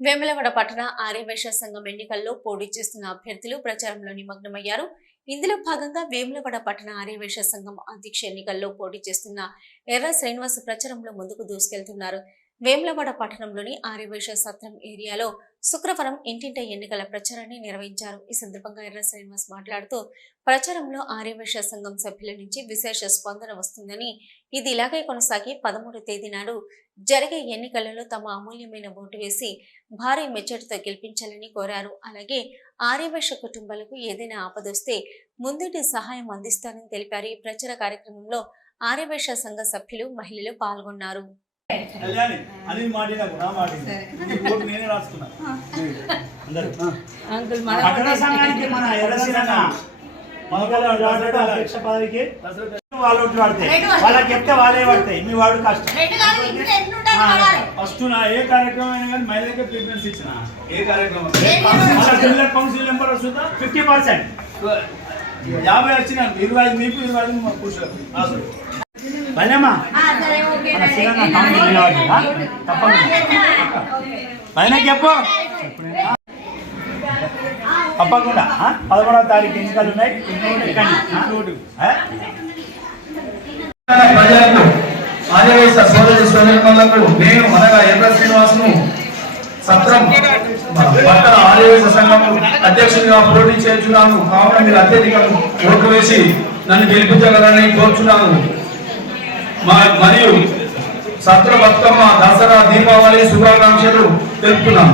వేములవాడ పట్టణ ఆర్యవైశ్య సంఘం ఎన్నికల్లో పోటీ చేస్తున్న అభ్యర్థులు ప్రచారంలో నిమగ్నమయ్యారు. ఇందులో భాగంగా వేములవాడ పట్టణ ఆర్యవైశ్య సంఘం అధ్యక్ష ఎన్నికల్లో పోటీ చేస్తున్న ఎర్ర శ్రీనివాస్ ప్రచారంలో ముందుకు దూసుకెళ్తున్నారు. వేములవాడ పట్టణంలోని ఆర్యవైశ్య సత్రం ఏరియాలో శుక్రవారం ఇంటింట ఎన్నికల ప్రచారాన్ని నిర్వహించారు. ఈ సందర్భంగా ఎర్ర శ్రీనివాస్ మాట్లాడుతూ ప్రచారంలో ఆర్యవైశ్య సంఘం సభ్యుల నుంచి విశేష స్పందన వస్తుందని ఇది ఇలాగే కొనసాగి పదమూడు తేదీ నాడు జరిగే ఎన్నికలలో తమ అమూల్యమైన ఓటు వేసి భారీ మెచ్చటితో గెలిపించాలని కోరారు. అలాగే ఆర్యవైశ్య కుటుంబాలకు ఏదైనా ఆపదొస్తే ముందుటి సహాయం అందిస్తారని తెలిపారు. ఈ ప్రచార కార్యక్రమంలో ఆర్యవైశ్య సంఘ సభ్యులు మహిళలు పాల్గొన్నారు. కళ్యాణి అని మాట నా మాట ఈ ఓటు నేనే రాసుకున్నా. అందరూ. పట్టణ సంఘానికి మన ఎర్రసీనన్న అధ్యక్ష పదవికి వాళ్ళు పడతాయి వాళ్ళకి చెప్తే వాళ్ళే పడతాయి. మీ వాడు కష్టం. ఫస్ట్ నా ఏ కార్యక్రమం అయినా కానీ మహిళలకే ప్రిఫరెన్స్ ఇచ్చిన. ఏ కార్యక్రమం? కౌన్సిల్ నెంబర్ వస్తుందా? ఫిఫ్టీ పర్సెంట్ యాభై వచ్చిన ఇరవై ఐదు మీకు ఇరవై ఐదు పైన చెప్పు. తప్పకుండా? పదమూడవ తారీఖు ఎన్నికలు ఉన్నాయి? ప్రజలకు ఆదివేశ సోదరి సోదరులకు నేను అనగా ఎర్ర శ్రీనివాసును సత్రం పట్టణ ఆదివేశ సంఘం అధ్యక్షుడిగా పోటీ చేస్తున్నాను కావున మీరు అత్యధిక ఓట్లు వేసి నన్ను గెలిపించగలని కోరుచున్నాను. మరియు సత్ర బతుకమ్మ దసరా దీపావళి శుభాకాంక్షలు తెలుపుతున్నాం.